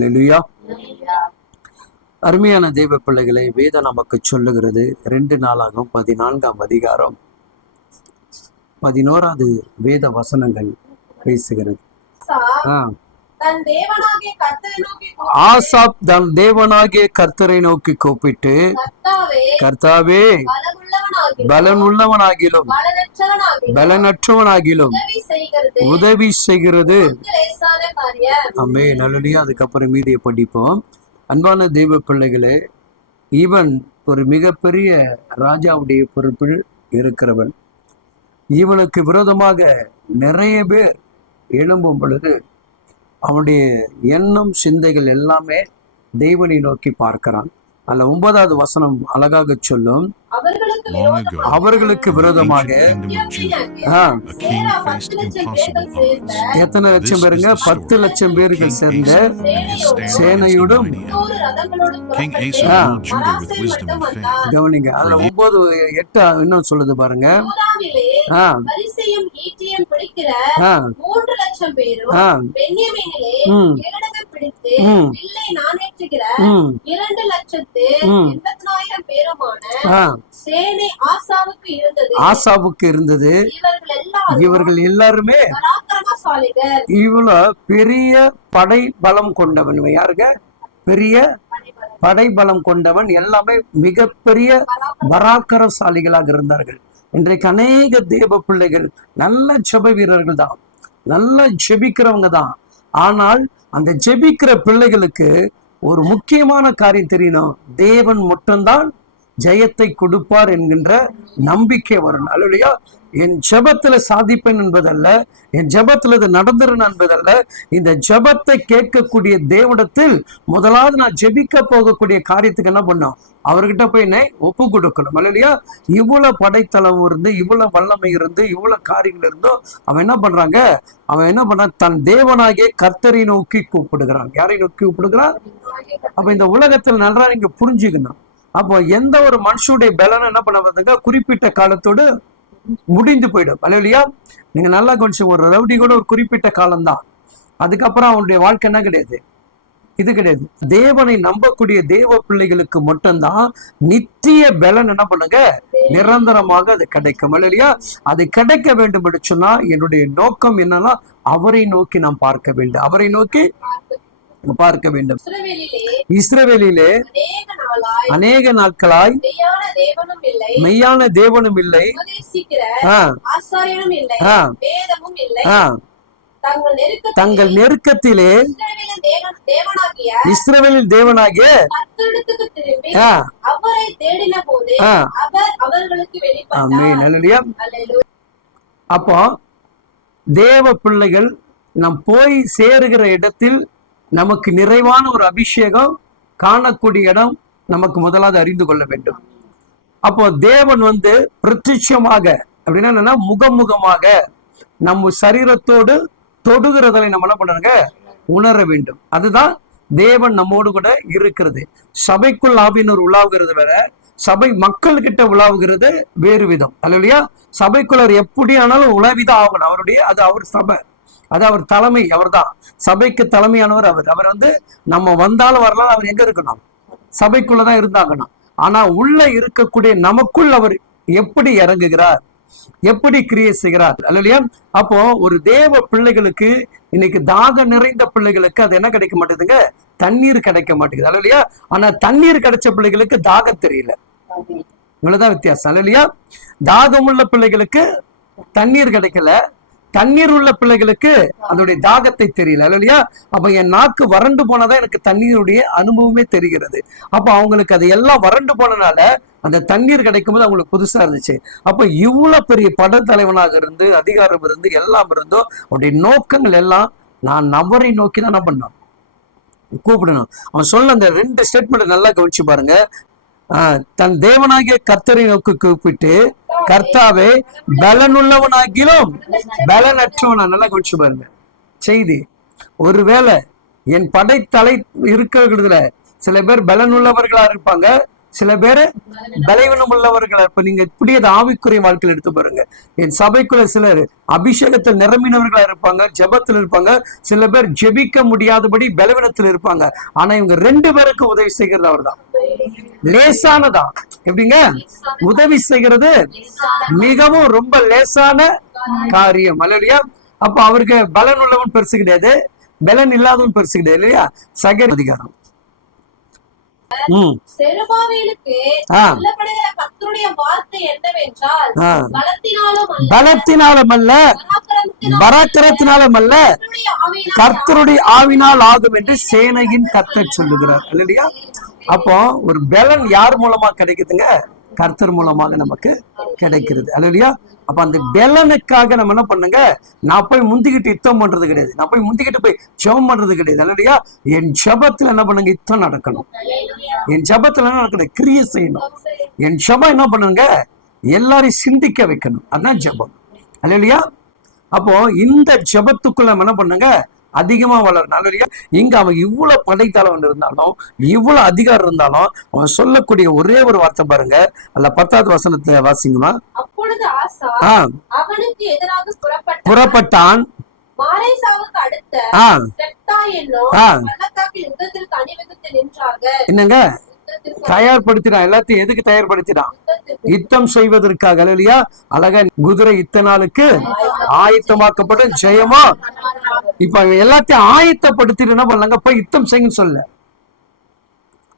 அல்லேலூயா. அருமையான தெய்வ பிள்ளைகளை, வேதம் நமக்கு சொல்லுகிறது 2 நாளாகும் 14ஆம் அதிகாரம் 11வது வேத வசனங்கள் பேசுகிறது. ஆசாப் தன் தேவனாகிய கர்த்தரை நோக்கி கூப்பிட்டு, கர்த்தாவே, பலன் உள்ளவனாகிலும் பலனற்றவனாகிலும் உதவி செய்கிறது. ஆமென், அல்லேலூயா. அதுக்கப்புறம் மீதியை படிப்போம். அன்பான தெய்வ பிள்ளைகளே, இவன் ஒரு மிகப்பெரிய ராஜாவுடைய பொறுப்பில் இருக்கிறவன். இவனுக்கு விரோதமாக நிறைய பேர் எழும்பும் பொழுது அவனுடைய எண்ணம் சிந்தைகள் எல்லாமே தெய்வனை நோக்கி பார்க்கிறான். அல்ல 9வது வசனம் அழகாக சொல்லும், அவர்களுக்கு விரோதமாக எத்தனை லட்சம் பேருங்க? 10 லட்சம் பேர்கள் சேர்ந்த சேனையோடும். கவனிங்க, அதுல 9:8 இன்னும் சொல்லுது பாருங்க. ஆசாவுக்கு இருந்தது. இவர்கள் எல்லாருமே இவ்வளவு பெரிய படை பலம் கொண்டவன். யாருங்க? பெரிய படை பலம் கொண்டவன். எல்லாமே மிகப்பெரிய பராக்கிரமசாலிகளாக இருந்தார்கள். இன்றைக்கு அநேக தேவ பிள்ளைகள் நல்ல ஜெப வீரர்கள் தான், நல்ல ஜெபிக்கிறவங்க தான். ஆனால் அந்த ஜெபிக்கிற பிள்ளைகளுக்கு ஒரு முக்கியமான காரியம் தெரியணும். தேவன் மட்டும்தான் ஜெயத்தை கொடுப்பார் என்கின்ற நம்பிக்கை வரணும். அல்லேலூயா. என் ஜெபத்துல சாதிப்பேன் என்பதல்ல, என் ஜெபத்துல இது நடந்துரும் என்பதல்ல. இந்த ஜெபத்தை கேட்கக்கூடிய தேவனிடத்தில் முதலாவது நான் ஜெபிக்க போகக்கூடிய காரியத்துக்கு என்ன பண்ணோம்? அவர்கிட்ட போய் என்னை ஒப்பு கொடுக்கணும். அல்லேலூயா. இவ்வளவு படைத்தளம் இருந்து, இவ்வளவு வல்லமை இருந்து, இவ்வளவு காரியங்கள் இருந்தோ அவன் என்ன பண்றான்? தன் தேவனாகிய கர்த்தரை நோக்கி கூப்பிடுகிறான். யாரை நோக்கி கூப்பிடுகிறான்? அப்ப இந்த உலகத்தில் நல்லா நீங்க புரிஞ்சுக்கணும். அப்போ எந்த ஒரு மனுஷனுடைய பலனை என்ன பண்ண குறிப்பிட்ட காலத்தோடு முடிந்து போயிடும். அல்லேலூயா. நீங்க நல்லா கொஞ்சம் ஒரு ரவுடி கூட ஒரு குறிப்பிட்ட காலம்தான். அதுக்கப்புறம் அவனுடைய வாழ்க்கை என்ன கிடையாது, இது கிடையாது. தேவனை நம்பக்கூடிய தேவ பிள்ளைகளுக்கு மட்டும்தான் நித்திய பலன் என்ன பண்ணுங்க, நிரந்தரமாக அது கிடைக்கும். அல்லேலூயா. அது கிடைக்க வேண்டும் என்று சொன்னா என்னுடைய நோக்கம் என்னன்னா, அவரை நோக்கி நாம் பார்க்க வேண்டும், அவரை நோக்கி பார்க்க வேண்டும். இஸ்ரவேலிலே அநேக நாட்களாய் மெய்யான தேவனும் இல்லை, தங்கள் நெருக்கத்திலே இஸ்ரவேலின் தேவனாகிய அப்போ தேவ பிள்ளைகள் நாம் போய் சேருகிற இடத்தில் நமக்கு நிறைவான ஒரு அபிஷேகம் காணக்கூடிய இடம் நமக்கு முதலாவது அறிந்து கொள்ள வேண்டும். அப்போ தேவன் பிரத்யட்சமாக அப்படின்னா என்னன்னா, முகமுகமாக நம்ம சரீரத்தோடு தொடுகிறதை நம்ம என்ன பண்ணுங்க, உணர வேண்டும். அதுதான் தேவன் நம்மோடு கூட இருக்கிறது. சபைக்குள் ஆவியினர் உலாவுகிறது வேற, சபை மக்கள் கிட்ட உலாவுகிறது வேறு விதம். அல்லேலூயா. சபைக்குள்ளர் எப்படி ஆனாலும் உலாவிதான் ஆகணும். அவருடைய அது அவர் சபை, அது அவர் தலைமை, அவர் தான் சபைக்கு தலைமையானவர். அவர் நம்ம வந்தாலும் வரலாம், அவர் எங்க இருக்கணும்? சபைக்குள்ளதான் இருந்தாகணும். ஆனா உள்ள இருக்கக்கூடிய நமக்குள் அவர் எப்படி இறங்குகிறார், எப்படி கிரியை செய்கிறார். அல்லேலூயா. அப்போ ஒரு தேவ பிள்ளைகளுக்கு இன்னைக்கு தாக நிறைந்த பிள்ளைகளுக்கு அது என்ன கிடைக்க மாட்டேங்குதுங்க, தண்ணீர் கிடைக்க மாட்டேங்குது. அல்லேலூயா. ஆனா தண்ணீர் கிடைச்ச பிள்ளைகளுக்கு தாகம் தெரியல. இவ்வளவுதான் வித்தியாசம். அல்லேலூயா. தாகம் உள்ள பிள்ளைகளுக்கு தண்ணீர் கிடைக்கல, தண்ணீர் உள்ள பிள்ளைகளுக்கு அதோடைய தாகத்தை தெரியல. அல்லேலூயா. அப்ப என் நாக்கு வறண்டு போனதான் எனக்கு தண்ணீருடைய அனுபவமே தெரிகிறது. அப்ப அவங்களுக்கு அது எல்லாம் வறண்டு போனனால அந்த தண்ணீர் கிடைக்கும் போது அவங்களுக்கு புதுசா இருந்துச்சு. அப்ப இவ்வளவு பெரிய படத்தலைவனாக இருந்து, அதிகாரம் இருந்து, எல்லாம் இருந்தோ அவருடைய நோக்கங்கள் எல்லாம் நான் நபரை நோக்கி தான் என்ன பண்ணணும், கூப்பிடணும். அவன் சொல்ல அந்த 2 ஸ்டேட்மெண்ட் நல்லா கவனிச்சு பாருங்க. தன் தேவனாகிய கர்த்தரை நோக்கி கூப்பிட்டு, கர்த்தாவே, பலனுள்ளவனாகிலும் பலனற்றவனா. நல்லா கவனிச்சு பாருங்க செய்தி. ஒருவேளை என் படைத்தலை இருக்கிறதுல சில பேர் பலனுள்ளவர்களா இருப்பாங்க, சில பேரு பலவீனம் உள்ளவர்கள். இப்ப நீங்க இப்படி அது ஆவிக்குரிய வாழ்க்கையில் எடுத்து பாருங்க. என் சபைக்குள்ள சிலர் அபிஷேகத்தில் நிரம்பினவர்களா இருப்பாங்க, ஜெபத்தில் இருப்பாங்க. சில பேர் ஜெபிக்க முடியாதபடி பலவீனத்தில் இருப்பாங்க. ஆனா இவங்க 2 பேருக்கு உதவி செய்கிறது அவர் தான். லேசானதான். எப்படிங்க உதவி செய்கிறது? மிகவும் ரொம்ப லேசான காரியம். அல்லையா? அப்ப அவருக்கு பலன் உள்ளவன் பெருசு கிடையாது, பலன் இல்லாதவன் பெருசு கிடையாது. இல்லையா? சகர் அதிகாரம் பலத்தினாலும் அல்ல, பராக்கிரத்தினாலும் அல்ல, கர்த்தருடைய ஆவினால் ஆகும் என்று சேனையின் கர்த்தர் சொல்லுகிறார். இல்லையா? அப்போ ஒரு பலன் யார் மூலமா கிடைக்குதுங்க? கர்த்தர் மூலமாக நமக்கு கிடைக்கிறது. அல்லையா? அப்ப அந்த பலனுக்காக நம்ம என்ன பண்ணுங்க, நான் போய் முந்திக்கிட்டு யுத்தம் பண்றது கிடையாது, நான் போய் முந்திக்கிட்டு போய் ஜெபம் பண்றது கிடையாது. அல்லையா? என் ஜெபத்துல என்ன பண்ணுங்க, யுத்தம் நடக்கணும். என் ஜெபத்துல என்ன நடக்கணும்? கிரியை செய்யணும். என் ஜெபம் என்ன பண்ணுங்க, எல்லாரையும் சிந்திக்க வைக்கணும். அதான் ஜெபம். அல்லையா? அப்போ இந்த ஜெபத்துக்குள்ள நம்ம என்ன பண்ணுங்க, அதிகமா வளரணும். அல்லையா? இங்க அவன் இவ்வளவு படைத்தளவன் இருந்தாலும், இவ்வளவு அதிகாரம் இருந்தாலும், அவன் சொல்லக்கூடிய ஒரே ஒரு வார்த்தை பாருங்க. அல்ல 10வது வசனத்தை வாசிங்கம்மா. புறப்பட்டான், என்னங்க தயார்படுத்தினான். எல்லாத்தையும் எதுக்கு தயார்படுத்தினான்? யுத்தம் செய்வதற்காக. இல்லையா? அழகா குதிரை இத்தனை நாளுக்கு ஆயத்தமாக்கப்பட்ட ஜெயமா. இப்ப எல்லாத்தையும் ஆயத்தப்படுத்திட்டு என்ன பண்ணலாங்க, போய் யுத்தம் செய்யுன்னு சொல்ல.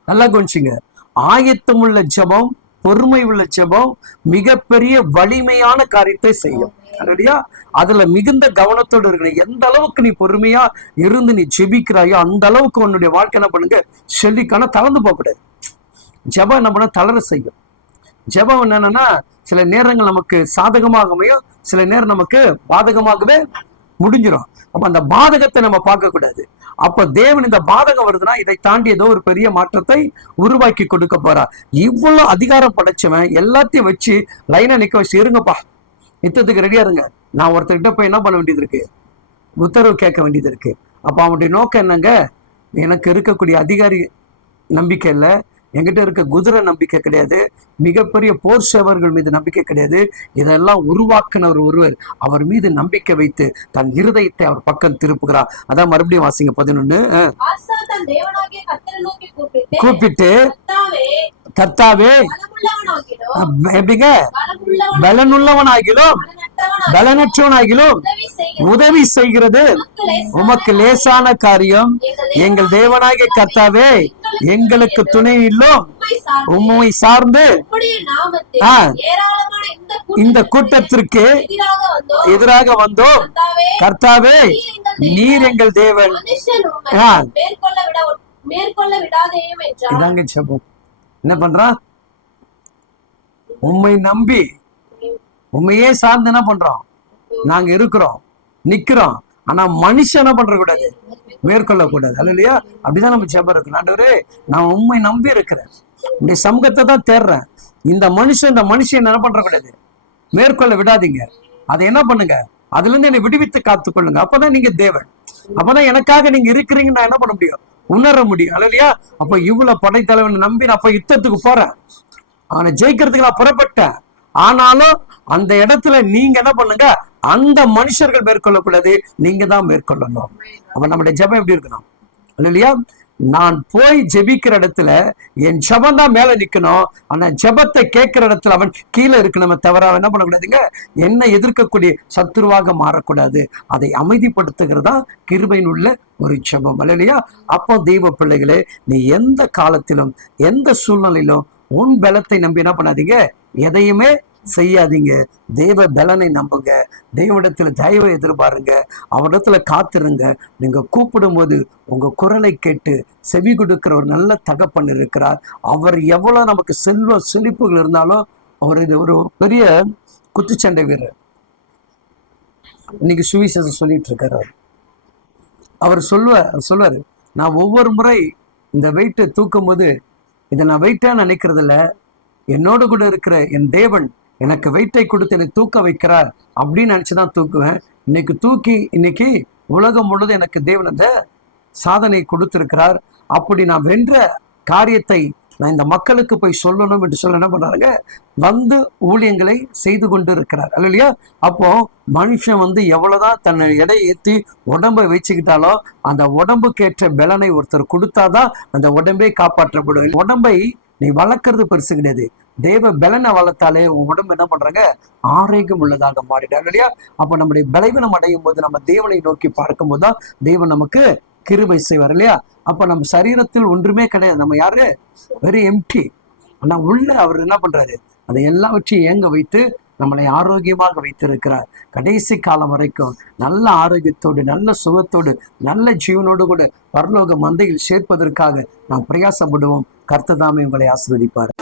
நல்லா கொஞ்சிங்க. ஆயத்தம் உள்ள ஜெபம், பொறுமை உள்ள ஜெபம் மிகப்பெரிய வலிமையான காரியத்தை செய்யும். இல்லையா? அதுல மிகுந்த கவனத்தோடு இருக்கணும். எந்த அளவுக்கு நீ பொறுமையா இருந்து நீ ஜெபிக்கிறாயோ அந்த அளவுக்கு உன்னுடைய வாழ்க்கை என்ன பண்ணுங்க, செழிக்கான தளர்ந்து போகக்கூடாது. ஜெபம் என்ன பண்ண, தளர செய்யும். ஜெபம் என்னன்னா, சில நேரங்கள் நமக்கு சாதகமாக அமையும், சில நேரம் நமக்கு பாதகமாகவே முடிஞ்சிடும். அப்ப அந்த பாதகத்தை நம்ம பார்க்க கூடாது. அப்ப தேவன் இந்த பாதகம் வருதுன்னா இதை தாண்டி ஏதோ ஒரு பெரிய மாற்றத்தை உருவாக்கி கொடுக்க போறா. இவ்வளவு அதிகாரம் படைச்சவன் எல்லாத்தையும் வச்சு லைனா நிக்க வச்சு, இருங்கப்பா யுத்தத்துக்கு ரெடியா இருங்க, நான் ஒருத்தர்கிட்ட போய் என்ன பண்ண வேண்டியது இருக்கு, உத்தரவு கேட்க வேண்டியது இருக்கு. அப்ப அவனுடைய நோக்கம் என்னங்க, எனக்கு இருக்கக்கூடிய அதிகாரி நம்பிக்கை இல்லை, என்கிட்ட இருக்க குதிரை நம்பிக்கை கிடையாது, மிகப்பெரிய போர் சேவர்கள் மீது நம்பிக்கை கிடையாது. இதெல்லாம் உருவாக்குனவர் ஒருவர், அவர் மீது நம்பிக்கை வைத்து தன் இருதயத்தை அவர் பக்கம் திருப்புகிறார். அதான் மறுபடியும் வாசிங்க 11. கூப்பிட்டு, கர்த்தாவே, எப்படிங்க பலனுள்ளவனாகிலும் பலனற்றவனாகிலும் உதவி செய்கிறது உமக்கு லேசான காரியம். எங்கள் தேவனாகிய கர்த்தாவே, எங்களுக்கு துணை இல்லோம், உம்மை சார்ந்து இந்த கூட்டத்திற்கு எதிராக வந்தோம். கர்த்தாவே, நீர் எங்கள் தேவன். இதாங்க ஜெபம். என்ன பண்றான்? உம்மை நம்பி உண்மையே சார்ந்து என்ன பண்றோம், நாங்க இருக்கிறோம், நிக்கிறோம். ஆனா மனுஷன் என்ன பண்ற கூடாது, மேற்கொள்ள கூடாது. இல்லையா? அப்படிதான் நம்ம ஜெபம் இருக்கு. ஆண்டவரே, நான் உண்மை நம்பி இருக்கிறேன், இந்த சமூகத்தை தான் தேடுறேன். இந்த மனுஷன் என்ன பண்ற கூடாது, மேற்கொள்ள விடாதீங்க. அதை என்ன பண்ணுங்க, அதுல இருந்து என்னை விடுவித்து காத்துக்கொள்ளுங்க. அப்பதான் நீங்க தேவன், அப்பதான் எனக்காக நீங்க இருக்கிறீங்கன்னு நான் என்ன பண்ண முடியும், உணர முடியும். இல்லையா? அப்ப இவ்வளவு படைத்தலைவன் நம்பி நான் அப்ப யுத்தத்துக்கு போறேன், அவனை ஜெயிக்கிறதுக்கு நான் புறப்பட்டேன். ஆனாலும் அந்த இடத்துல நீங்க என்ன பண்ணுங்க, அந்த மனுஷர்கள் மேற்கொள்ளக்கூடாது, நீங்க தான் மேற்கொள்ளணும். அப்ப நம்முடைய ஜெபம் எப்படி இருக்கணும்? இல்லையா? நான் போய் ஜெபிக்கிற இடத்துல என் ஜெபம் தான் மேல நிக்கணும். ஆனா ஜெபத்தை கேட்கிற இடத்துல அவன் கீழே இருக்கணும். தவிர என்ன பண்ணக்கூடாதுங்க, என்னை எதிர்க்கக்கூடிய சத்துருவாக மாறக்கூடாது. அதை அமைதிப்படுத்துகிறதா கிருபையின் உள்ள ஒரு ஜெபம். இல்லையா? அப்போ தெய்வ பிள்ளைகளே, நீ எந்த காலத்திலும் எந்த சூழ்நிலையிலும் உன் பலத்தை நம்பி என்ன பண்ணாதீங்க, எதையுமே செய்யாதீங்க. தேவ பலனை நம்புங்க, தெய்வனிடத்துல தயவை எதிர்பாருங்க, அவரிடத்துல காத்திருங்க. நீங்க கூப்பிடும் போது உங்க குரலை கேட்டு செவி கொடுக்கிற ஒரு நல்ல தகப்பன் இருக்கிறார். அவர் எவ்வளவு நமக்கு செல்வ செழிப்புகள் இருந்தாலும் அவர் இது ஒரு பெரிய குத்துச்சண்டை வீரர். இன்னைக்கு சுவிசேஷம் சொல்லிட்டு இருக்காரு. அவர் சொல்லுவாரு, நான் ஒவ்வொரு முறை இந்த வெயிட்டை தூக்கும் போது இதை நான் வெயிட்டா நினைக்கிறது இல்ல, என்னோடு கூட இருக்கிற என் தேவன் எனக்கு வெயிட்டை கொடுத்து என்னை தூக்க வைக்கிறார் அப்படின்னு நினைச்சுதான் தூக்குவேன். இன்னைக்கு உலகம் முழுவதும் எனக்கு தேவன் அந்த சாதனை கொடுத்திருக்கிறார். அப்படி நான் வென்ற காரியத்தை நான் இந்த மக்களுக்கு போய் சொல்லணும் என்று சொல்ல என்ன பண்றாங்க, வந்து ஊழியங்களை செய்து கொண்டு இருக்கிறார் இல்லையா. அப்போ மனுஷன் வந்து எவ்வளவுதான் தன்னை எடை ஏற்றி உடம்பை வச்சுக்கிட்டாலும் அந்த உடம்புக்கேற்ற பலனை ஒருத்தர் கொடுத்தாதான் அந்த உடம்பே காப்பாற்றப்படும். உடம்பை நீ வளர்க்கறது பெருசு கிடையாது, தேவ பலனை வளர்த்தாலே உன் உடம்பு என்ன பண்றாங்க, ஆரோக்கியம் உள்ளதாக மாறிடாங்க இல்லையா. அப்ப நம்முடைய பலவீனம் அடையும் போது நம்ம தேவனை நோக்கி பார்க்கும் போதுதான் தேவன் நமக்கு கிருபை செய்வார் இல்லையா. அப்ப நம்ம சரீரத்தில் ஒன்றுமே கிடையாது, நம்ம யாரு, வெரி எம்டி. ஆனா உள்ள அவர் என்ன பண்றாரு, அதை எல்லாவற்றையும் ஏங்க வைத்து நம்மளை ஆரோக்கியமாக வைத்திருக்கிறார். கடைசி காலம் வரைக்கும் நல்ல ஆரோக்கியத்தோடு, நல்ல சுகத்தோடு, நல்ல ஜீவனோடு கூட பரலோக மந்தையில் சேர்ப்பதற்காக நாம் பிரயாசப்படுவோம். கர்த்தர் தாமே உங்களை ஆசீர்வதிப்பார்.